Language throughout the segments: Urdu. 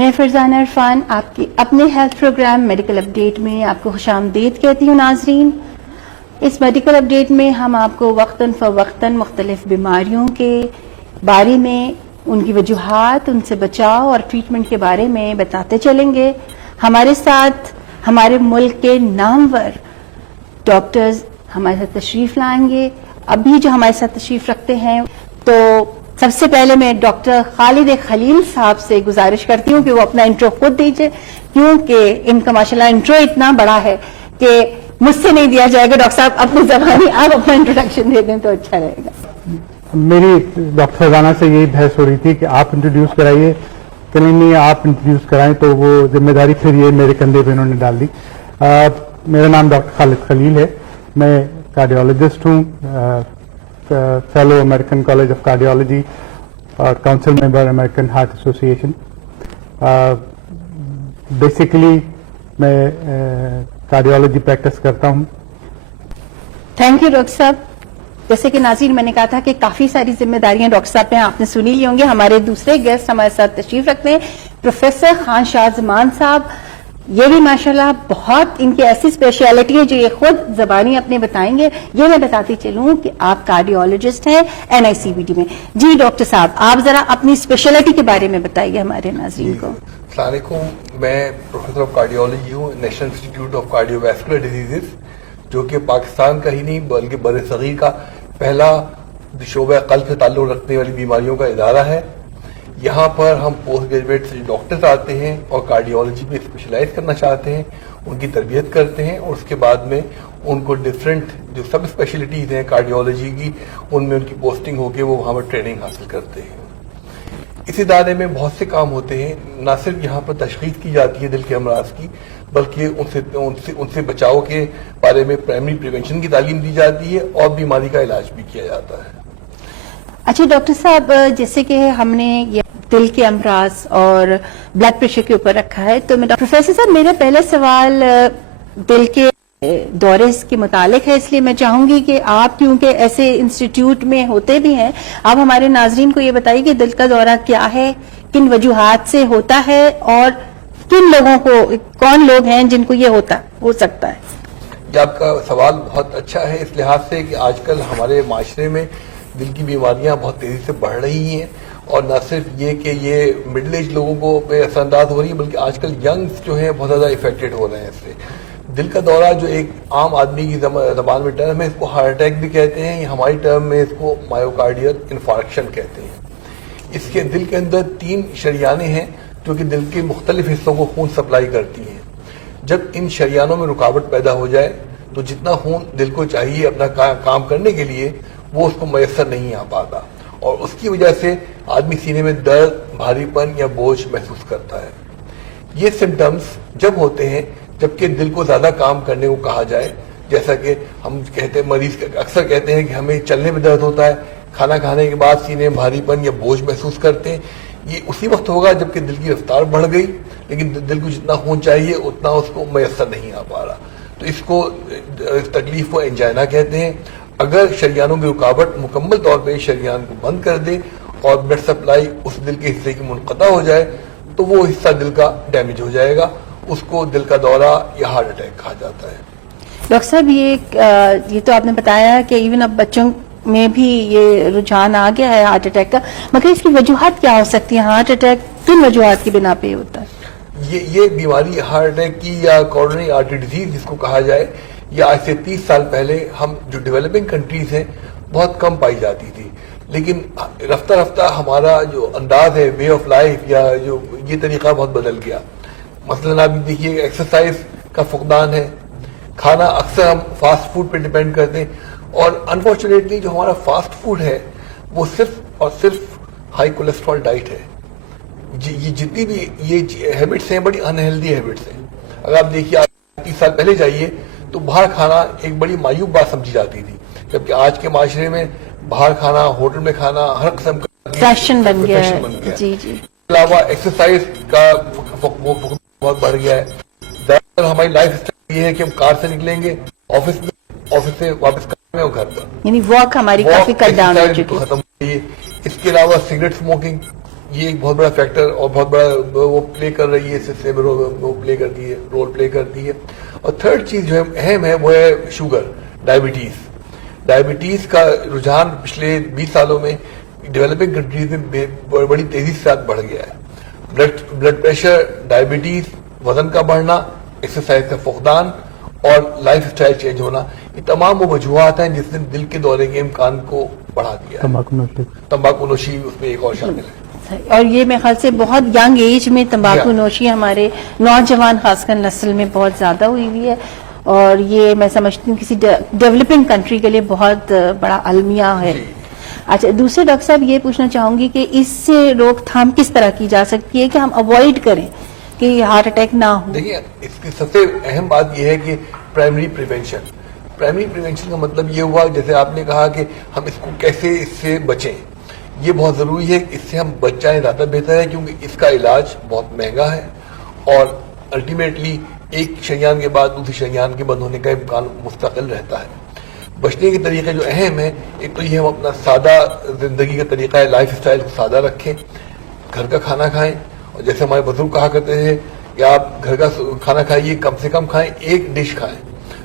میں فرزانہ عرفان آپ کی اپنے ہیلتھ پروگرام میڈیکل اپڈیٹ میں آپ کو خوش آمدید کہتی ہوں. ناظرین، اس میڈیکل اپڈیٹ میں ہم آپ کو وقتاً فوقتاً مختلف بیماریوں کے بارے میں، ان کی وجوہات، ان سے بچاؤ اور ٹریٹمنٹ کے بارے میں بتاتے چلیں گے. ہمارے ساتھ ہمارے ملک کے نامور ڈاکٹرز ہمارے ساتھ تشریف لائیں گے. ابھی جو ہمارے ساتھ تشریف رکھتے ہیں، تو سب سے پہلے میں ڈاکٹر خالد خلیل صاحب سے گزارش کرتی ہوں کہ وہ اپنا انٹرو خود دیجئے، کیونکہ ان کا ماشاءاللہ انٹرو اتنا بڑا ہے کہ مجھ سے نہیں دیا جائے گا. ڈاکٹر صاحب اپنی زبانی آپ اپنا انٹروڈکشن دے دیں تو اچھا رہے گا. میری ڈاکٹر فرزانہ سے یہی بحث ہو رہی تھی کہ آپ انٹروڈیوس کرائیے کہ نہیں آپ انٹروڈیوس کرائیں، تو وہ ذمہ داری پھر یہ میرے کندھے پہ انہوں نے ڈال دی. میرا نام ڈاکٹر خالد خلیل ہے. میں کارڈیولوجسٹ ہوں، fellow American college of cardiology اور کاؤنسل ممبر امریکن ہارٹ ایسوسی ایشن. بیسیکلی میں کارڈیولوجی پریکٹس کرتا ہوں. تھینک یو ڈاکٹر صاحب. جیسے کہ ناظرین میں نے کہا تھا کہ کافی ساری ذمہ داریاں ڈاکٹر صاحب پہ آپ نے سنی لی ہوں گے. ہمارے دوسرے گیسٹ ہمارے ساتھ تشریف رکھتے ہیں پروفیسر خان شاہ زمان صاحب. یہ بھی ماشاءاللہ بہت ان کی ایسی اسپیشلٹی ہے جو یہ خود زبانی اپنے بتائیں گے. یہ میں بتاتی چلوں کہ آپ کارڈیولوجسٹ ہیں NICVT میں. جی ڈاکٹر صاحب، آپ ذرا اپنی اسپیشلٹی کے بارے میں بتائیے ہمارے ناظرین کو. السلام علیکم. میں پروفیسر آف کارڈیولوجی ہوں national institute of cardio vascular diseases, جو کہ پاکستان کا ہی نہیں بلکہ بر صغیر کا پہلا شعبہ قلب سے تعلق رکھنے والی بیماریوں کا ادارہ ہے. یہاں پر ہم پوسٹ گریجویٹ سے ڈاکٹرز آتے ہیں اور کارڈیولوجی میں اسپیشلائز کرنا چاہتے ہیں، ان کی تربیت کرتے ہیں اور اس کے بعد میں ان کو ڈفرینٹ جو سب اسپیشلٹیز ہیں کارڈیولوجی کی، ان میں ان کی پوسٹنگ ہو کے وہ وہاں پر ٹریننگ حاصل کرتے ہیں. اس ادارے میں بہت سے کام ہوتے ہیں. نہ صرف یہاں پر تشخیص کی جاتی ہے دل کے امراض کی، بلکہ ان سے بچاؤ کے بارے میں پرائمری پریونشن کی تعلیم دی جاتی ہے اور بیماری کا علاج بھی کیا جاتا ہے. اچھا ڈاکٹر صاحب، جیسے کہ ہم نے یہ دل کے امراض اور بلڈ پریشر کے اوپر رکھا ہے، تو پروفیسر صاحب میرا پہلا سوال دل کے دورے کے متعلق ہے. اس لیے میں چاہوں گی کہ آپ کیونکہ ایسے انسٹیٹیوٹ میں ہوتے بھی ہیں، آپ ہمارے ناظرین کو یہ بتائیے کہ دل کا دورہ کیا ہے، کن وجوہات سے ہوتا ہے اور کن لوگوں کو، کون لوگ ہیں جن کو یہ ہو سکتا ہے. یہ آپ کا سوال بہت اچھا ہے اس لحاظ سے کہ آج کل ہمارے معاشرے میں دل کی بیماریاں بہت تیزی سے بڑھ رہی ہیں، اور نہ صرف یہ کہ یہ مڈل ایج لوگوں کو پہ اثر انداز ہو رہی ہے، بلکہ آج کل ینگز جو ہیں بہت زیادہ افیکٹڈ ہو رہے ہیں اس سے. دل کا دورہ جو ایک عام آدمی کی زبان میں ٹرم ہے، اس کو ہارٹ اٹیک بھی کہتے ہیں، ہماری ٹرم میں اس کو مایوکارڈیل انفارکشن کہتے ہیں. اس کے دل کے اندر 3 شریانیں ہیں جو کہ دل کے مختلف حصوں کو خون سپلائی کرتی ہیں. جب ان شریانوں میں رکاوٹ پیدا ہو جائے تو جتنا خون دل کو چاہیے اپنا کام کرنے کے لیے وہ اس کو میسر نہیں آ پاتا، اور اس کی وجہ سے آدمی سینے میں درد، بھاری پن یا بوجھ محسوس کرتا ہے. یہ سمٹمز جب ہوتے ہیں جبکہ دل کو زیادہ کام کرنے کو کہا جائے، جیسا کہ ہم کہتے ہیں، مریض اکثر کہتے ہیں کہ ہمیں چلنے میں درد ہوتا ہے، کھانا کھانے کے بعد سینے میں بھاری پن یا بوجھ محسوس کرتے ہیں. یہ اسی وقت ہوگا جبکہ دل کی رفتار بڑھ گئی لیکن دل کو جتنا خون چاہیے اتنا اس کو میسر نہیں آ پا رہا. تو اس کو تکلیف کو انجائنا کہتے ہیں. اگر شریانوں کی رکاوٹ مکمل طور پہ شریان کو بند کر دے اور بلڈ سپلائی اس دل کے حصے کی منقطع ہو جائے تو وہ حصہ دل کا ڈیمیج ہو جائے گا. اس کو دل کا دورہ یا ہارٹ اٹیک کہا جاتا ہے. ڈاکٹر صاحب، یہ تو آپ نے بتایا کہ ایون اب بچوں میں بھی یہ رجحان آ گیا ہے ہارٹ اٹیک کا، مگر اس کی وجوہات کیا ہو سکتی ہیں؟ ہارٹ اٹیک کن وجوہات کی بنا پہ ہوتا ہے؟ یہ بیماری ہارٹ اٹیک کی یا کورونری آرٹری ڈیزیز جس کو کہا جائے، یہ آج سے 30 سال پہلے ہم جو ڈیولپنگ کنٹریز ہیں بہت کم پائی جاتی تھی، لیکن رفتہ رفتہ ہمارا جو انداز ہے، وے آف لائف یا جو یہ طریقہ بہت بدل گیا. مثلاً آپ دیکھیے ایکسرسائز کا فقدان ہے، کھانا اکثر ہم فاسٹ فوڈ پہ ڈیپینڈ کرتے ہیں، اور انفارچونیٹلی جو ہمارا فاسٹ فوڈ ہے وہ صرف اور صرف ہائی کولیسٹرول ڈائٹ ہے. یہ جتنی بھی یہ ہیبٹس ہیں بڑی انہیلدی ہیبٹس ہیں. اگر آپ دیکھیے 30 سال پہلے جائیے تو باہر کھانا ایک بڑی معیوب بات سمجھی جاتی تھی، جبکہ آج کے معاشرے میں باہر کھانا، ہوٹل میں کھانا ہر قسم کا فیشن بن گیا ہے. جی جی. اس کے علاوہ ایکسرسائز کا بہت بڑھ گیا ہے. زیادہ ہماری لائف اسٹائل یہ ہے کہ ہم کار سے نکلیں گے آفس سے واپس کریں اور گھر پر، یعنی واک ہماری کافی کٹ ڈاؤن ہو چکی ہے. ختم ہو گئی ہے. اس کے علاوہ سگریٹ اسموکنگ یہ ایک بہت بڑا فیکٹر اور بہت بڑا وہ پلے کر رہی ہے سلسلے میں، وہ پلے کرتی ہے، رول پلے کرتی ہے. اور تھرڈ چیز جو اہم ہے وہ ہے شوگر، ڈائبٹیز کا رجحان پچھلے 20 سالوں میں ڈیولپنگ کنٹریز میں بڑی تیزی سے بڑھ گیا ہے. بلڈ پریشر، ڈائبٹیز، وزن کا بڑھنا، ایکسرسائز کا فقدان اور لائف اسٹائل چینج ہونا، یہ تمام وہ وجوہات ہیں جس نے دل کے دورے کے امکان کو بڑھا دیا. تمباکو نوشی اس میں ایک اور شامل ہے. اور یہ میرے خیال سے بہت ینگ ایج میں تمباکو نوشی ہمارے نوجوان خاص کر نسل میں بہت زیادہ ہوئی ہوئی ہے، اور یہ میں سمجھتی ہوں کسی ڈیولپنگ کنٹری کے لیے بہت بڑا المیہ ہے. اچھا، دوسرے ڈاکٹر صاحب یہ پوچھنا چاہوں گی کہ اس سے روک تھام کس طرح کی جا سکتی ہے کہ ہم اوائڈ کریں کہ ہارٹ اٹیک نہ ہو؟ دیکھیے، اس کی سب سے اہم بات یہ ہے کہ پرائمری پریونشن کا مطلب یہ ہوا، جیسے آپ نے کہا کہ ہم اس کو کیسے اس سے بچیں. یہ بہت ضروری ہے کہ اس سے ہم بچ جائیں، زیادہ بہتر ہے، کیونکہ اس کا علاج بہت مہنگا ہے اور الٹیمیٹلی ایک شریان کے بعد دوسری شریان کے بند ہونے کا امکان مستقل رہتا ہے. بچنے کے طریقے جو اہم ہیں، ایک تو یہ ہم اپنا سادہ زندگی کا طریقہ ہے، لائف اسٹائل کو سادہ رکھیں، گھر کا کھانا کھائیں، اور جیسے ہمارے بزرگ کہا کرتے تھے کہ آپ گھر کا کھانا کھائیے، کم سے کم کھائیں، ایک ڈش کھائیں.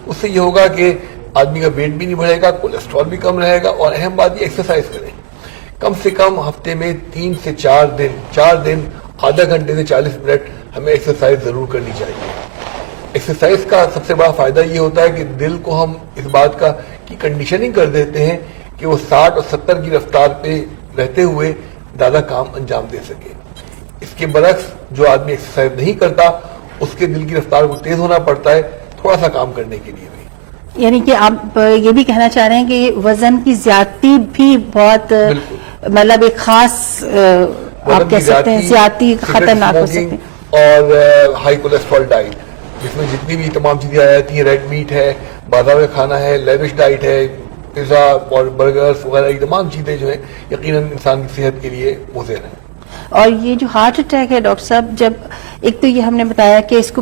اس سے یہ ہوگا کہ آدمی کا ویٹ بھی نہیں بڑھے گا، کولیسٹرول بھی کم رہے گا، اور اہم بات یہ ایکسرسائز کریں. کم سے کم ہفتے میں 3 سے 4 دن آدھا گھنٹے سے 40 منٹ ہمیں ایکسرسائز ضرور کرنی چاہیے. ایکسرسائز کا سب سے بڑا فائدہ یہ ہوتا ہے کہ دل کو ہم اس بات کا کی کنڈیشننگ کر دیتے ہیں کہ وہ 60 اور 70 کی رفتار پہ رہتے ہوئے زیادہ کام انجام دے سکے. اس کے برعکس جو آدمی ایکسرسائز نہیں کرتا اس کے دل کی رفتار کو تیز ہونا پڑتا ہے تھوڑا سا کام کرنے کے لیے بھی. یعنی کہ آپ یہ بھی کہنا چاہ رہے ہیں کہ وزن کی زیادتی بھی بہت مطلب ایک خاص آپ کہہ سکتے ہیں زیادتی خطرناک ہو سکتی ہے. اور ہائی کولیسٹرول ڈائٹ جس میں جتنی بھی تمام چیزیں آ جاتی ہیں، ریڈ میٹ ہے، بازار کا کھانا ہے، لیوش ڈائٹ ہے، پیزا اور برگرز وغیرہ، یہ تمام چیزیں جو ہیں یقیناً انسان کی صحت کے لیے مضر ہیں. اور یہ جو ہارٹ اٹیک ہے ڈاکٹر صاحب، جب ایک تو یہ ہم نے بتایا کہ اس کو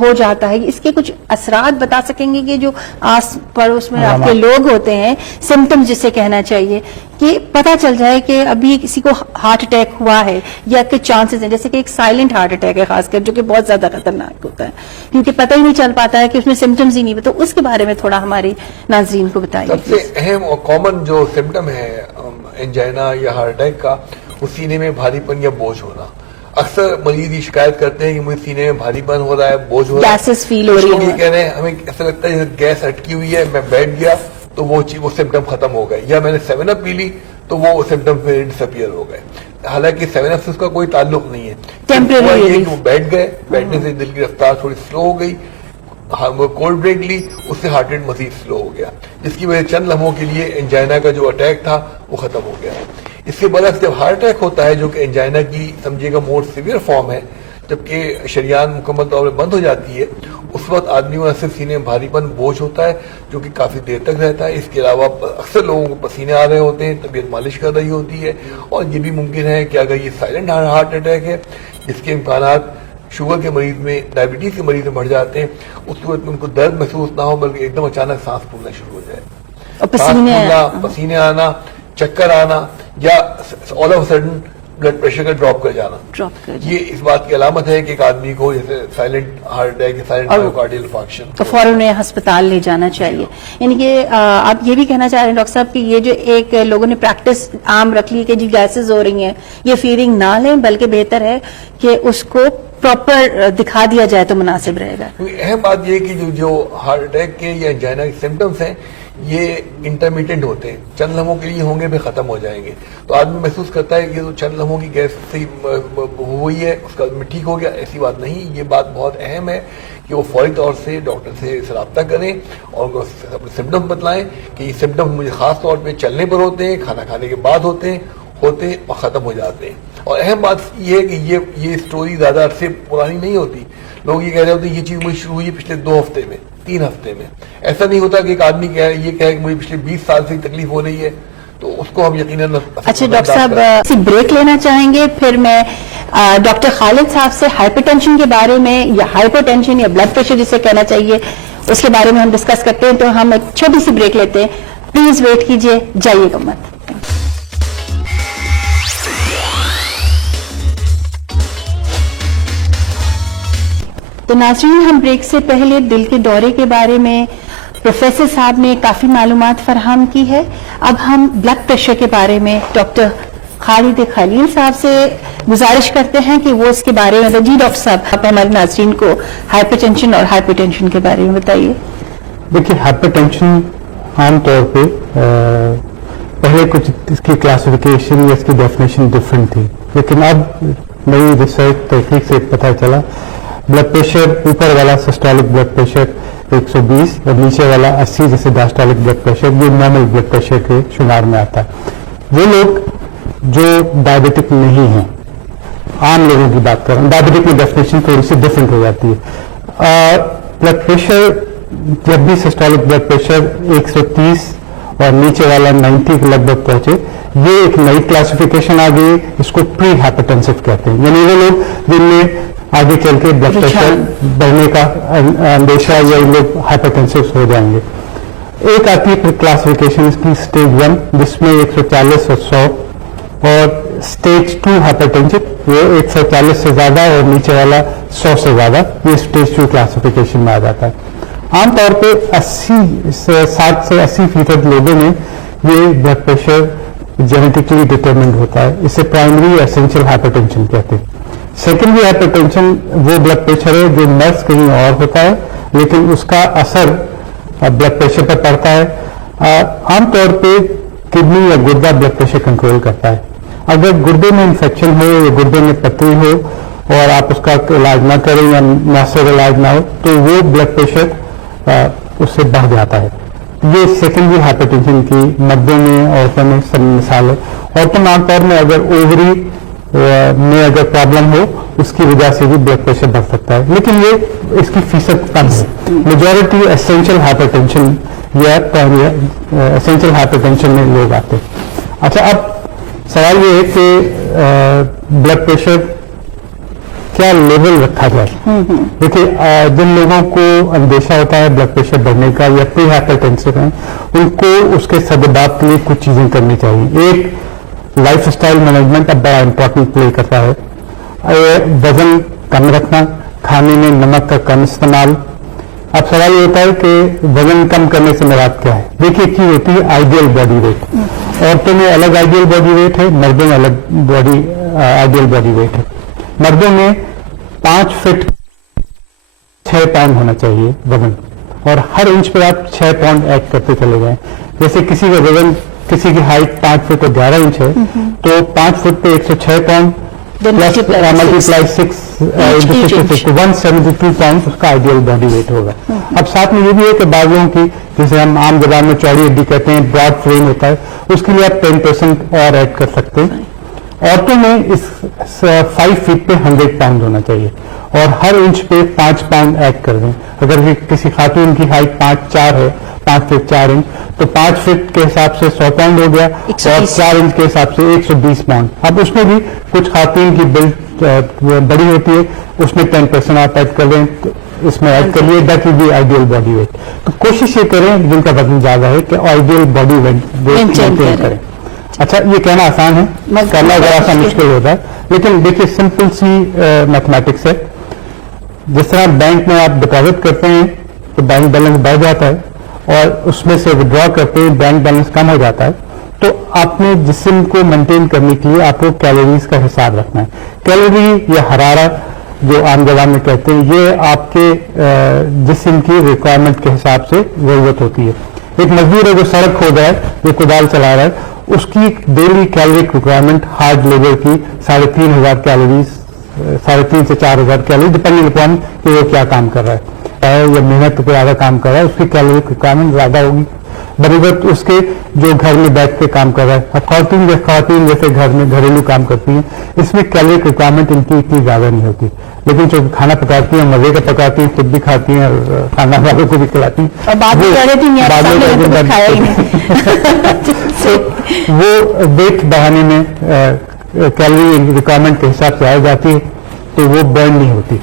ہو جاتا ہے، اس کے کچھ اثرات بتا سکیں گے کہ جو آس پڑوس میں آپ کے لوگ ہوتے ہیں، سمٹم جسے کہنا چاہیے، کہ پتہ چل جائے کہ ابھی کسی کو ہارٹ اٹیک ہوا ہے یا کہ چانسز ہیں، جیسے کہ ایک سائلنٹ ہارٹ اٹیک ہے خاص کر جو کہ بہت زیادہ خطرناک ہوتا ہے کیونکہ پتہ ہی نہیں چل پاتا ہے کہ اس میں سمٹمز ہی نہیں. تو اس کے بارے میں تھوڑا ہمارے ناظرین کو بتائیے. سب سے اہم اور کامن جو سمٹم ہے انجائنا یا ہارٹ اٹیک کا، وہ سینے میں بھاری پن یا بوجھ ہونا. اکثر مریض یہ شکایت کرتے ہیں کہ مجھے سینے میں بھاری پن ہو رہا ہے، بوجھ ہو رہا ہے، گیسز فیل ہو رہی ہیں. یہ کہہ رہے ہیں ہمیں ایسا لگتا ہے جیسے گیس اٹکی ہوئی ہے، میں بیٹھ گیا تو وہ سمٹم ختم ہو گئے، یا میں نے 7 اپ پی لی تو وہ سمٹم میرے ڈسپیئر ہو گئے. حالانکہ 7 اپ سے اس کا کوئی تعلق نہیں ہے، ٹیمپریری. وہ بیٹھ گئے، بیٹھنے سے دل کی رفتار تھوڑی سلو ہو گئی، کولڈ بریک لی، اس سے ہارٹ ریٹ مزید سلو ہو گیا، جس کی وجہ چند لمحوں کے لیے انجائنا کا جو اٹیک تھا وہ ختم ہو گیا. اس کے برعکس جب ہارٹ اٹیک ہوتا ہے، جو کہ انجائنا کی سمجھے گا مور سیویئر فارم ہے، جبکہ شریان مکمل طور پر بند ہو جاتی ہے، اس وقت آدمی کو نہ صرف سینے میں بھاری پن، بوجھ ہوتا ہے جو کہ کافی دیر تک رہتا ہے. اس کے علاوہ اکثر لوگوں کو پسینے آ رہے ہوتے ہیں، طبیعت مالش کر رہی ہوتی ہے، اور یہ بھی ممکن ہے کہ اگر یہ سائلنٹ ہارٹ اٹیک ہے جس کے امکانات شوگر کے مریض میں، ڈائبٹیز کے مریض میں بڑھ جاتے ہیں، اس صورت میں ان کو درد محسوس نہ ہو بلکہ ایک دم اچانک سانس پھولنا شروع ہو جائے، پسینے آنا، چکر آنا، یا all of sudden blood pressure کا ڈراپ کر جانا. یہ اس بات کی علامت ہے کہ ایک آدمی کو جیسے سائلنٹ ہارٹ اٹیک، سائلنٹ مائوکارڈیل انفارکشن، تو فوراً انہیں ہسپتال لے جانا چاہیے. یعنی کہ آپ یہ بھی کہنا چاہ رہے ہیں ڈاکٹر صاحب کہ یہ جو ایک لوگوں نے پریکٹس عام رکھ لی کہ جی گیسز ہو رہی ہیں، یہ فیلنگ نہ لیں، بلکہ بہتر ہے کہ اس کو پراپر دکھا دیا جائے تو مناسب رہے گا. اہم بات یہ کہ جو ہارٹ اٹیک کے یا انجائنا کے سمٹمز ہیں یہ انٹرمیڈینٹ ہوتے ہیں، چند لمحوں کے لیے ہوں گے پھر ختم ہو جائیں گے. تو آدمی محسوس کرتا ہے کہ یہ چند لمحوں کی گیس سے ہوئی ہے اس کا ٹھیک ہو گیا، ایسی بات نہیں. یہ بات بہت اہم ہے کہ وہ فوری طور سے ڈاکٹر سے رابطہ کریں اور ان کو اپنے سمٹم بتلائیں کہ یہ سمٹم مجھے خاص طور پہ چلنے پر ہوتے ہیں، کھانا کھانے کے بعد ہوتے ہیں اور ختم ہو جاتے ہیں. اور اہم بات یہ ہے کہ یہ اسٹوری زیادہ عرصے پرانی نہیں ہوتی. لوگ یہ کہہ رہے ہوتے ہیں یہ چیز مجھے شروع ہوئی پچھلے 2 ہفتے میں، 3 ہفتے میں. ایسا نہیں ہوتا کہ ایک آدمی یہ کہے کہ مجھے پچھلے 20 سال سے تکلیف ہو رہی ہے تو اس کو ہم یقیناً. اچھا ڈاکٹر صاحب بریک لینا چاہیں گے، پھر میں ڈاکٹر خالد صاحب سے ہائپر ٹینشن کے بارے میں یا ہائپر ٹینشن یا بلڈ پریشر جسے کہنا چاہیے اس کے بارے میں ہم ڈسکس کرتے ہیں. تو ہم ایک چھوٹی سی بریک لیتے ہیں، پلیز ویٹ کیجئے، جائیے گا مت. تو ناظرین، ہم بریک سے پہلے دل کے دورے کے بارے میں پروفیسر صاحب نے کافی معلومات فراہم کی ہے. اب ہم بلڈ پریشر کے بارے میں ڈاکٹر خالد خلیل صاحب سے گزارش کرتے ہیں کہ وہ اس کے بارے میں. جی ڈاکٹر صاحب، آپ ہمارے ناظرین کو ہائپر ٹینشن اور ہائپر ٹینشن کے بارے میں بتائیے. دیکھیے، ہائپر ٹینشن عام طور پہ پہلے کچھ اس کی کلاسیفیکیشن یا اس کی ڈیفینیشن ڈفرینٹ تھی، لیکن اب نئی ریسرچ تحقیق سے پتہ چلا بلڈ پریشر اوپر والا سسٹولک بلڈ پریشر 120 اور نیچے والا 80 جیسے ڈائسٹولک بلڈ پریشر، یہ نارمل بلڈ پریشر کے شمار میں آتا ہے. وہ لوگ جو ڈائبیٹک نہیں ہیں، عام لوگوں کی بات کر رہا ہوں، ڈائبیٹک میں ڈیفینیشن تھوڑی سی ڈفرینٹ ہو جاتی ہے. بلڈ پریشر جب بھی سسٹولک بلڈ پریشر 130 اور نیچے والا 90 کے لگ بھگ پہنچے، یہ ایک نئی کلاسیفیکیشن آ گئی، اس کو پری ہائپرٹینسو کہتے ہیں. یعنی وہ لوگ جن میں آگے چل کے بلڈ پریشر بڑھنے کا اندیشہ یا یہ لوگ ہائپرٹینسو ہو جائیں گے. ایک آتی ہے پھر کلاسیفیکیشن اس کی اسٹیج 1، جس میں 140 اور 100، اور اسٹیج 2 ہائپرٹینشن وہ 140 سے زیادہ اور نیچے والا 100 سے زیادہ، یہ اسٹیج 2 کلاسیفیکیشن میں آ جاتا ہے. عام طور پہ 60 سے 80% لوگوں میں یہ بلڈ پریشر جینیٹکلی ڈٹرمنڈ ہوتا ہے. اسے پرائمری ایسینشیل ہائپر ٹینشن کہتے ہیں. سیکنڈری ہائپر ٹینشن وہ بلڈ پریشر ہے جو مرض کہیں اور ہوتا ہے لیکن اس کا اثر بلڈ پریشر پر پڑتا ہے. عام طور پہ کڈنی یا گردہ بلڈ پریشر کنٹرول کرتا ہے. اگر گردے میں انفیکشن ہو یا گردے میں پتھری ہو اور آپ اس کا علاج نہ کریں یا مؤثر علاج نہ ہو تو وہ بلڈ پریشر اس سے بڑھ جاتا ہے. یہ سیکنڈری ہائپر ٹینشن کی مردوں میں، عورتوں میں سب مثال ہے. عورتوں میں عام طور میں اگر اووری میں اگر پرابلم ہو اس کی وجہ سے بھی بلڈ پریشر بڑھ سکتا ہے، لیکن یہ اس کی فیصد کم ہے. میجورٹی ایسینشیل ہائپر ٹینشن یا ایسینشیل ہائپر ٹینشن میں لوگ آتے ہیں. اچھا، اب سوال یہ ہے کہ بلڈ پریشر کیا لیول رکھا جائے. دیکھیے، جن لوگوں کو اندیشہ ہوتا ہے بلڈ پریشر بڑھنے کا یا پری ہائپر ٹینشن ہے، ان کو اس کے سببات کے لیے کچھ چیزیں کرنی چاہیے. ایک لائف اسٹائل مینجمنٹ اب بڑا امپورٹنٹ پلے کرتا ہے. وزن کم رکھنا، کھانے میں نمک کا کم استعمال. اب سوال یہ ہوتا ہے کہ وزن کم کرنے سے مراد کیا ہے. دیکھیے، کی ہوتی ہے آئیڈیل باڈی ویٹ. عورتوں میں الگ آئیڈیل باڈی ویٹ ہے، مردوں میں الگ آئیڈیل باڈی ویٹ ہے. مردوں میں 5 فٹ 6 پاؤنڈ ہونا چاہیے وزن، اور ہر انچ پہ آپ 6 پاؤنڈ ایڈ کرتے چلے جائیں. جیسے کسی کا وزن، کسی کی ہائٹ 5 فٹ اور 11 انچ ہے تو 5 فٹ پہ 106 پاؤنڈ ملٹیپلائی 6 172 پاؤنڈ اس کا آئیڈیل باڈی ویٹ ہوگا. اب ساتھ میں یہ بھی ہے کہ بعض لوگوں کی، جسے ہم عام زبان میں چوڑی ہڈی کہتے ہیں، براڈ فریم ہوتا ہے، اس کے لیے آپ 10% اور ایڈ کر سکتے ہیں. عورتوں میں اس 5 فٹ پہ 100 پاؤنڈ ہونا چاہیے اور ہر انچ پہ 5 پاؤنڈ ایڈ کر دیں. اگر کسی خاتون کی ہائٹ 5'4" ہے، 5 فٹ 4 انچ، تو 5 فٹ کے حساب سے 100 پاؤنڈ ہو گیا اور 4 انچ کے حساب سے 120 پاؤنڈ. اب اس میں بھی کچھ خاتون کی بلڈ بڑی ہوتی ہے، اس میں 10% آپ ایڈ کر دیں، اس میں ایڈ کر لیے، that will be ideal body weight. تو کوشش یہ کریں جن کا وزن زیادہ ہے کہ آئیڈیل باڈی ویٹ مینٹین کریں. اچھا، یہ کہنا آسان ہے، کرنا ذرا سا مشکل ہوتا ہے، لیکن دیکھیے سمپل سی میتھمیٹکس ہے. جس طرح بینک میں آپ ڈپازٹ کرتے ہیں تو بینک بیلنس بڑھ جاتا ہے اور اس میں سے ودرا کرتے ہیں بینک بیلنس کم ہو جاتا ہے. تو اپنے جسم کو مینٹین کرنے کے لیے آپ کو کیلوریز کا حساب رکھنا ہے. کیلوری یا حرارت جو عام زبان میں کہتے ہیں، یہ آپ کے جسم کی ریکوائرمنٹ کے حساب سے ضرورت ہوتی ہے. ایک مزدور ہے جو سڑک کھود رہا ہے، جو کدال چلا رہا ہے، اس کی ڈیلی کیلوریک ریکوائرمنٹ ہارڈ لیبر کی 3500 کیلوریز، 3500 سے 4000 کیلوریز، ڈپینڈنگ اپون کہ وہ کیا کام کر رہا ہے یا محنت پہ زیادہ کام کر رہا ہے، اس کی کیلوریک ریکوائرمنٹ زیادہ ہوگی بنسبت اس کے جو گھر میں بیٹھ کے کام کر رہا ہے. اب خواتین جیسے گھر میں گھریلو کام کرتی ہیں، اس میں کیلوریک ریکوائرمنٹ ان کی اتنی زیادہ نہیں ہوتی، لیکن جو کھانا پکاتی ہیں مزے کا پکاتی ہیں، خود بھی کھاتی ہیں اور کھانا والوں کو بھی کھلاتی ہیں. وہ ویٹ بڑھانے میں کیلوری ریکوائرمنٹ کے حساب سے آ جاتی ہے تو وہ برن نہیں ہوتی.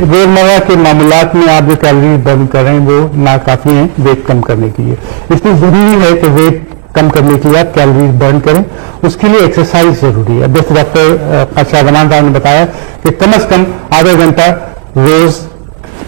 روزمرہ کے معاملات میں آپ جو کیلوری برن کر رہے ہیں وہ ناکافی ہیں ویٹ کم کرنے کے لیے. اس لیے ضروری ہے کہ ویٹ کم کرنے کے لیے آپ کیلوریز برن کریں، اس کے لیے ایکسرسائز ضروری ہے. اب جیسے ڈاکٹر شاہ زمان صاحب نے بتایا کہ کم از کم آدھا گھنٹہ روز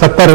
70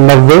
90